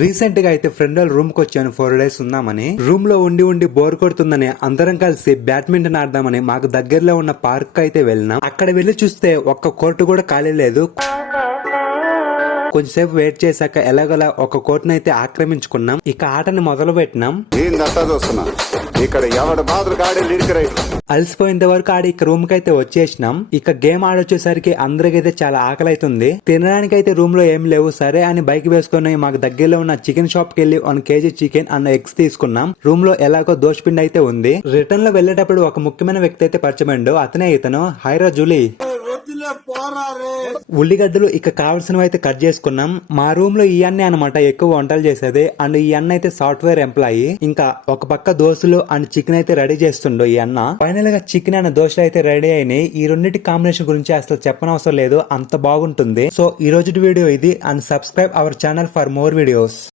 Recent గా అయితే friend వాళ్ళ రూమ్ కి వచ్చాను 4 days ఉందామని. రూమ్ లో ఉండి ఉండి బోర్ కొడుతుందని అందరం కలిసి బ్యాడ్మింటన్ ఆడదామని మాకు దగ్గరలో ఉన్న పార్క్ అయితే వెళ్ళినాం. అక్కడ వెళ్లి చూస్తే ఒక్క కోర్టు కూడా ఖాళీ లేదు. కొంచెంసేపు వెయిట్ చేశాక ఎలాగోలా ఒక కోర్టును అయితే ఆక్రమించుకున్నాం. ఇక ఆటని మొదలు పెట్టినాం. అలసిపోయేంత వరకు ఆడి ఇక రూమ్ కి అయితే వచ్చేసినాం. ఇక గేమ్ ఆడొచ్చేసరికి అందరికైతే చాలా ఆకలి అవుతుంది. తినడానికి అయితే రూమ్ లో ఏం లేవు. సరే అని బైక్ వేసుకుని మాకు దగ్గరలో ఉన్న చికెన్ షాప్ కి వెళ్లి 1 kg చికెన్ అండ్ ఎగ్స్ తీసుకున్నాం. రూమ్ లో ఎలాగో దోశపిండి అయితే ఉంది. రిటర్న్ లో వెళ్లేటప్పుడు ఒక ముఖ్యమైన వ్యక్తి అయితే పరిచయమైండు. అతనే ఇతను. హైరా జూలీ. ఉల్లిగడ్డలు ఇక కావాల్సినవి అయితే కట్ చేసుకున్నాం. మా రూమ్ లో ఈ అన్న అనమాట ఎక్కువ వంటలు చేసేది. అండ్ ఈ అన్న అయితే సాఫ్ట్వేర్ ఎంప్లాయీ. ఇంకా ఒక పక్క దోశలు అండ్ చికెన్ అయితే రెడీ చేస్తుండో ఈ అన్న. ఫైనల్ గా చికెన్ అండ్ దోశలు అయితే రెడీ అయినాయి. ఈ రెండింటి కాంబినేషన్ గురించి అసలు చెప్పనవసరం లేదు, అంత బాగుంటుంది. సో ఈ రోజు వీడియో ఇది. And subscribe our channel for more videos.